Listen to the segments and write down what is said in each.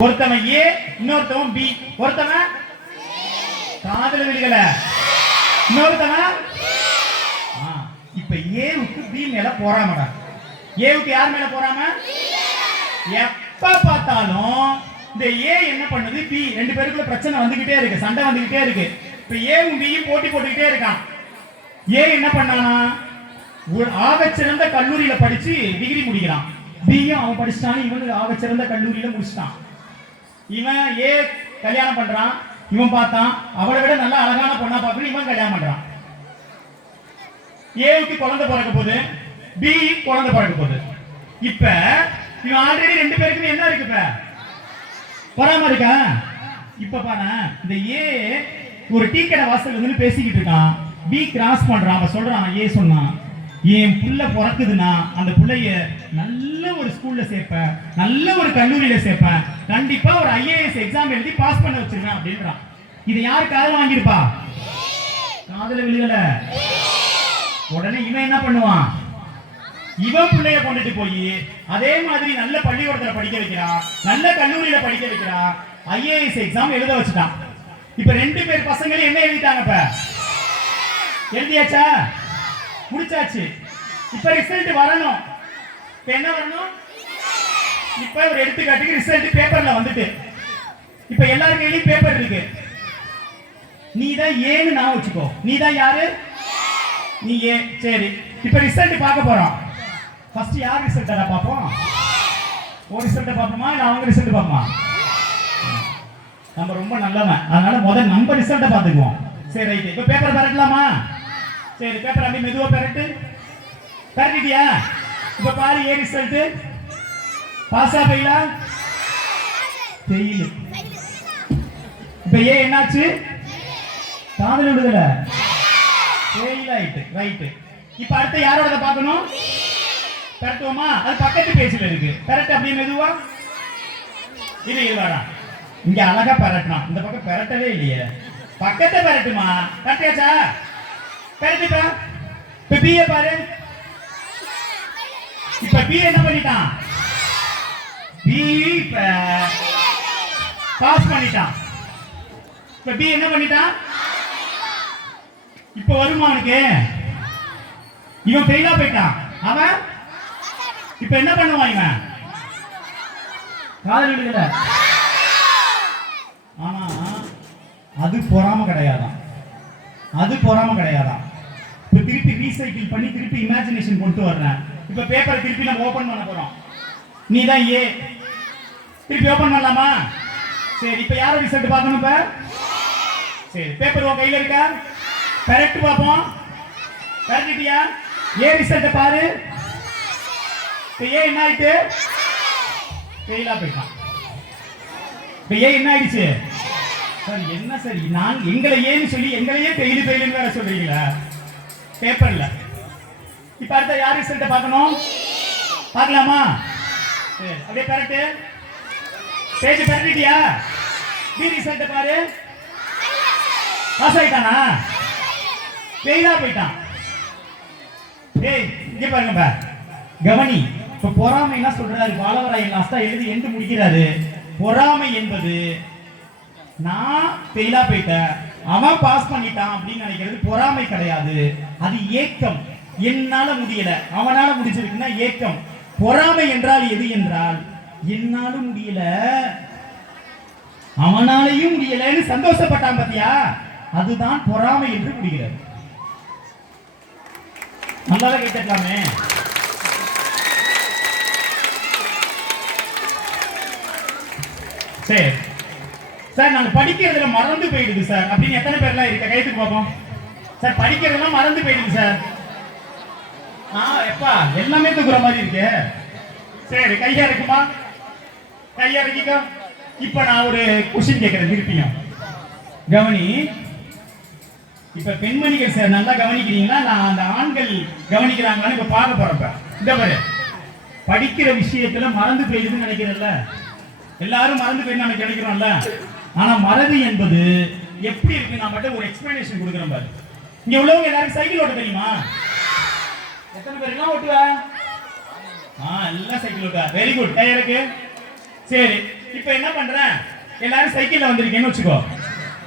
ஒருத்தவன் ஏ இன்னொருத்தவன் பி. ஒருத்தவன் காதல விடுகல, இன்னொருத்தவன் இப்ப ஏவுக்கு பி மேல போறாமடா. ஏவுக்கு யார் மேல போறாம? எப்ப பார்த்தாலும் இந்த ஏ என்ன பண்ணுது, பி ரெண்டு பேருக்குள்ள பிரச்சனை வந்துகிட்டே இருக்கு, சண்டை வந்துகிட்டே இருக்கு. இப்ப ஏவும் பியும் போட்டி போட்டுக்கிட்டே இருக்கான். ஏ என்ன பண்ணானா, ஒரு ஆகச்சிறந்த கல்லூரியில படிச்சு டிகிரி முடிக்கிறான். பியும் அவன் படிச்சுட்டான், இவன் ஆகச்சிறந்த கல்லூரியில முடிச்சிட்டான். இவன் ஏ கல்யாணம் பண்றான், இவன் பார்த்தான் அவளை விட நல்ல அழகான பொண்ணா பார்க்கணும், இவன் கல்யாணம் பண்றான். ஏவுக்கு குழந்தை பிறக்க போகுது, பி குழந்தை பிறக்க போகுது. இப்ப இவன் ஆல்ரெடி ரெண்டு பேருக்குமே என்ன இருக்கு, இப்ப பொறாம இருக்கா. இப்ப பாரு, இந்த ஏ ஒரு டீ கடை வாசல் வந்து பேசிக்கிட்டு இருக்கான், பி கிராஸ் பண்றான். அவன் சொல்றான், ஏ சொன்னான், என் புள்ள பிறக்குதுன்னா அந்த புள்ளைய நல்ல ஒரு ஸ்கூல்ல சேர்ப்பேன், நல்ல ஒரு கல்லூரியில சேர்ப்பேன், கண்டிப்பா ஒரு ஐஏஎஸ் எக்ஸாம் எழுதி பாஸ் பண்ண வச்சிருவேன் அப்படின்றான். இதை யார் காதல வாங்கியிருப்பா? காதல விழுகல. உடனே இவன் என்ன பண்ணுவான், இவன் பிள்ளைய கொண்டுட்டு போய் அதே மாதிரி நல்ல பள்ளிக்கூடத்துல படிக்க வைக்கிறான், நல்ல கல்லூரியில படிக்க வைக்கிறான், ஐஏஎஸ் எக்ஸாம் எழுத வச்சுட்டான். இப்ப ரெண்டு பேர் பசங்களும் என்ன எழுதிட்டாங்க, இப்ப எழுதியாச்சா, முடிச்சாச்சு. இப்ப ரிசல்ட் வரணும். இப்ப என்ன வரணும், இப்ப ஒரு எடுத்துக்காட்டுக்கு ரிசல்ட் பேப்பர்ல வந்துட்டு, இப்ப எல்லாரும் கையிலும் பேப்பர் இருக்கு. நீ தான் ஏன்னு நான் வச்சுக்கோ, நீ தான் யாரு, நீ ஏ. சரி, இப்ப ரிசல்ட் பார்க்க போறோம். ஃபர்ஸ்ட் யார் ரிசல்ட் பாப்போம்? ஒரு ரிசல்ட் பாப்போமா இல்ல அவங்க ரிசல்ட் பாப்போமா? நம்ம ரொம்ப நல்லவன், அதனால முதல்ல நம்ம ரிசல்ட் பாத்துக்குவோம். சரி ரைட், இப்ப பேப்பர் பரட்டலாமா? சரி, பேப்பர் அப்படியே மெதுவா பரட்டு. பரட்டிட்டியா? இப்ப பாரு, ஏ ரிசல்ட் பாஸா ஃபெயிலா? ஃபெயில். இப்ப ஏ என்னாச்சு, காதல விடுதல, ஃபெயில் ஆயிட்டு. ரைட், இப்ப அடுத்து யாரோட பார்க்கணும், பரட்டுவோமா? அது பக்கத்து பேஜ்ல இருக்கு, பரட்டு அப்படியே மெதுவா. இது இல்லடா, இங்க அழகா பரட்டணும், இந்த பக்கம் பரட்டவே இல்லையே, பக்கத்தை பரட்டுமா. பரட்டியாச்சா? பரட்டுப்பா. இப்ப பி பாரு, இப்ப பி என்ன பண்ணிட்டான், பி பாஸ் பண்ணிட்டான். இப்ப பி என்ன பண்ணிட்டான், இப்ப வருமானுக்கு இவன் ஃபெயிலா போயிட்டான். அவன் இப்ப என்ன பண்ணுவான், இவன் காதல் விடுதல. ஆனா அது பொறாம கிடையாதான், அது பொறாம கிடையாதான். இப்ப திருப்பி ரீசைக்கிள் பண்ணி திருப்பி இமேஜினேஷன் கொண்டு வர்றேன். இப்ப பேப்பரை திருப்பி நம்ம ஓபன் பண்ண போறோம். நீ தான் ஏ, திருப்பி ஓபன் பண்ணலாமா? சரி, இப்ப யாரோட ரிசல்ட் பார்க்கணும்? இப்ப சரி, பேப்பர் உன் கையில இருக்கா? கரெக்ட் பாப்போம். கரெக்ட்டியா? ஏ ரிசல்ட் பாரு. இப்ப ஏ என்ன ஆயிட்டு, ஃபெயிலா போயிட்டான். இப்ப ஏ என்ன ஆயிடுச்சு, சார் என்ன சார், நான் எங்களை ஏன்னு சொல்லி எங்களையே ஃபெயில் ஃபெயில்னு வேற சொல்றீங்களா பேப்பர்ல. இப்ப அடுத்த யார் ரிசல்ட் பார்க்கணும், பார்க்கலாமா? சரி, அப்படியே கரெக்ட். பேஜ் கரெக்ட்டியா? பி ரிசல்ட் பாரு, பாஸ் ஆயிட்டானா, ஃபெயிலா போயிட்டான். ஏய் இங்க பாருங்க, கவனி. இப்ப பொறாமை என்ன சொல்றாரு, பாலவராயன் லாஸ்டா எழுதி எண்டு முடிக்கிறாரு. பொறாமை என்பது நான் ஃபெயிலா போயிட்டேன், அவன் பாஸ் பண்ணிட்டான் அப்படின்னு நினைக்கிறது பொறாமை கிடையாது, அது ஏக்கம். என்னால முடியல, அவனால முடிச்சிருக்குன்னா ஏக்கம். பொறாமை என்றால் எது என்றால், என்னால முடியல அவனாலையும் முடியலன்னு சந்தோஷப்பட்டான் பாத்தியா, அதுதான் பொறாமை என்று முடிகிறது. நல்லா கேட்டுக்கலாமே. சரி சார், நாங்க படிக்கிறதுல மறந்து போயிடுது சார் அப்படின்னு எத்தனை பேர்லாம் இருக்க, கைத்துக்கு பார்ப்போம். சார் படிக்கிறதுலாம் மறந்து போயிடுது சார். எப்பா எல்லாமே தூக்குற மாதிரி இருக்கு. சரி, கையா இருக்குமா? கையா இருக்கீங்க. இப்ப நான் ஒரு கொஸ்டின் கேட்கிறேன், திருப்பியும் கவனி. இப்ப பெண்மணிகள் சார் நல்லா கவனிக்கிறீங்களா, நான் அந்த ஆண்கள் கவனிக்கிறாங்களான்னு இப்ப பார்க்க போறப்ப. இந்த பாரு, படிக்கிற விஷயத்துல மறந்து போயிடுதுன்னு நினைக்கிறேன்ல, எல்லாரும் மறந்து போயிட்டு நம்ம கிடைக்கிறோம்ல. ஆனா மறதி என்பது எப்படி இருக்கு, நான் மட்டும் ஒரு எக்ஸ்பிளனேஷன் கொடுக்குறேன் பாரு. இங்க உள்ளவங்க எல்லாரும் சைக்கிள் ஓட்ட தெரியுமா? எத்தனை பேர் எல்லாம் ஓட்டுவா? எல்லாம் சைக்கிள் ஓட்ட. வெரி குட், கையா இருக்கு. சரி, இப்ப என்ன பண்றேன், எல்லாரும் சைக்கிள்ல வந்திருக்கேன்னு வச்சுக்கோ.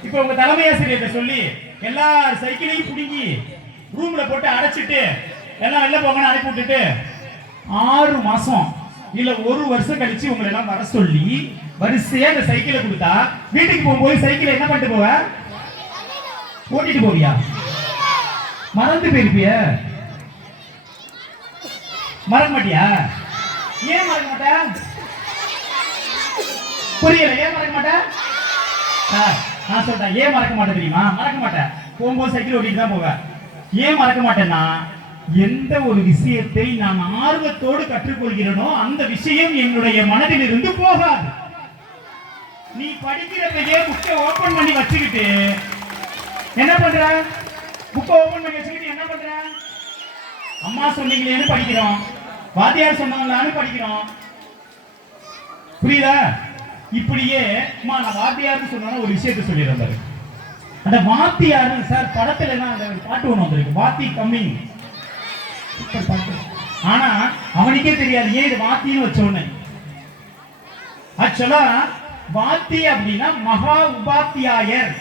இப்ப உங்க தலைமை ஆசிரியர்கிட்ட சொல்லி எல்லாரும் சைக்கிளையும் புடுங்கி ரூம்ல போட்டு அடைச்சிட்டு எல்லாம் வெளில போங்கன்னு அனுப்பி விட்டுட்டு 6 மாசம் இல்ல 1 வருஷம் கழிச்சு உங்களை எல்லாம் வர சொல்லி வரிசையா இந்த சைக்கிளை கொடுத்தா வீட்டுக்கு போகும்போது சைக்கிளை என்ன பண்ணிட்டு போவ? ஓட்டிட்டு போவியா? மறந்து போயிருப்பிய? மறக்க மாட்டியா? ஏன் மறக்க மாட்ட? புரியல, ஏன் மறக்க மாட்ட? நான் சொல்றேன், ஏன் மறக்க மாட்டேன் தெரியுமா? மறக்க மாட்டேன், போகும்போது சைக்கிள் ஓட்டிட்டு தான் போவேன். ஏன் மறக்க மாட்டேன்னா, எந்த ஒரு விஷயத்தை நான் ஆர்வத்தோடு கற்றுக்கொள்கிறேனோ அந்த விஷயம் என்னுடைய மனதில் இருந்து போகாது. நீ படிக்கிறப்பயே புக்கை ஓபன் பண்ணி வச்சுக்கிட்டு என்ன பண்ற? புக்கை ஓபன் பண்ணி வச்சுக்கிட்டு என்ன பண்ற? அம்மா சொன்னீங்களேன்னு படிக்கிறோம், வாத்தியார் சொன்னாங்களான்னு படிக்கிறோம். புரியுதா? இப்படியே நான் வாத்தியார்னு சொன்னா ஒரு விஷயத்தை சொல்லிடுறாரு. அந்த வாத்தியார் சார் படத்துல எல்லாம் அந்த பாட்டு ஒண்ணு வந்திருக்கு, வாத்தி கம்மிங். ஆனா அவனுக்கே தெரியாது ஏன் இது வாத்தின்னு வச்சோன்னு. ஆக்சுவலா வாத்தி அப்படின்னா மகா உபாத்தியாயர்,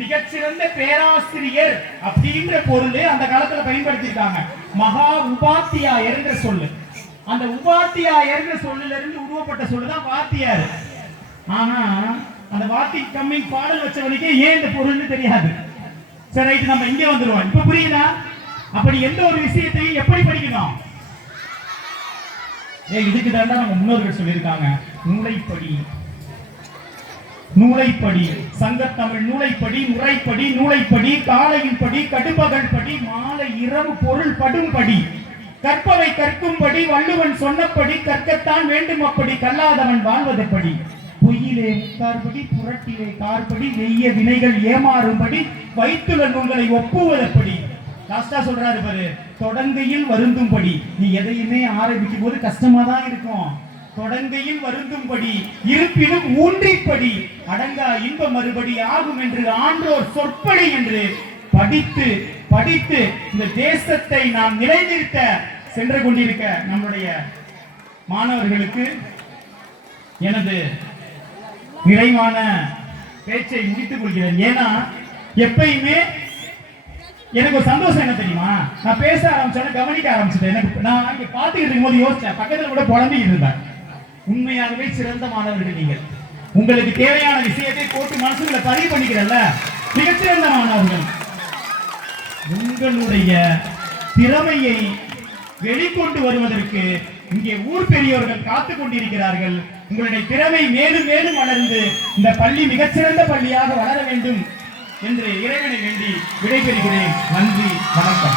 மிகச்சிறந்த பேராசிரியர் அப்படின்ற பொருள் அந்த காலத்துல பயன்படுத்திருக்காங்க. மகா உபாத்தியாயர் என்ற சொல்லு, அந்த உபாத்தியாயர் சொல்லுல இருந்து உருவப்பட்ட சொல்லுதான் வாத்தியார். ஆனா அந்த வாத்தி கம்மிங் பாடல் வச்சவனுக்கு ஏன் இந்த பொருள்னு தெரியாது. சரி ரைட், நம்ம இங்கே வந்துருவோம். இப்ப புரியுதா? அப்படி எந்த ஒரு விஷயத்தையும் எப்படி படிக்கணும்? இதுக்கு தான் நம்ம முன்னோர்கள் சொல்லியிருக்காங்க, நூலைப்படி நூலைப்படி, சங்கத்தமிழ் நூலைப்படி, முறைப்படி, நூலைப்படி, காலையில் படி, கடுப்பகல் படி, மாலை இரவு பொருள் படும்படி, கற்பவை கற்கும்படி, வள்ளுவன் சொன்னபடி கற்கத்தான் வேண்டும், அப்படி கல்லாதவன் வாழ்வதப்படி, பொய்யிலே முக்கார்படி, புரட்டிலே கார்படி, வெய்ய வினைகள் ஏமாறும்படி, வைத்துள்ள நூல்களை ஒப்புவதப்படி. லாஸ்டா சொல்றாரு பாரு, தொடங்கையில் வருந்தும்படி. நீ எதையுமே ஆரம்பிக்கும் போது கஷ்டமா தான் இருக்கும், தொடங்கையில் வருந்தும்படி, இருப்பினும் ஊன்றிப்படி, அடங்கா இன்ப மறுபடி ஆகும் என்று ஆன்றோர் சொற்படி என்று படித்து படித்து இந்த தேசத்தை நாம் நிலைநிறுத்த சென்று கொண்டிருக்க நம்முடைய மாணவர்களுக்கு எனது நிறைவான பேச்சை முடித்துக் கொள்கிறேன். ஏன்னா எப்பயுமே எனக்கு ஒரு சந்தோஷம் என்ன தெரியுமா, நான் பேச ஆரம்பிச்சோன்னு கவனிக்க ஆரம்பிச்சிட்டேன். எனக்கு நான் இங்க பாத்துக்கிட்டு இருக்கும் போது யோசிச்சேன், பக்கத்துல கூட புலம்பிக்கிட்டு இருந்தேன். உண்மையாகவே சிறந்த மாணவர்கள் நீங்கள். உங்களுக்கு தேவையான விஷயத்தை போட்டு மனசுக்குள்ள பதிவு பண்ணிக்கிறல்ல, மிகச்சிறந்த மாணவர்கள். உங்களுடைய திறமையை வெளிக்கொண்டு வருவதற்கு இங்கே ஊர் பெரியோர்கள் காத்துக் கொண்டிருக்கிறார்கள். உங்களுடைய திறமை மேலும் மேலும் வளர்ந்து இந்த பள்ளி மிகச்சிறந்த பள்ளியாக வளர வேண்டும் என்று இறைவனை வேண்டி விடைபெறுகிறேன். நன்றி, வணக்கம்.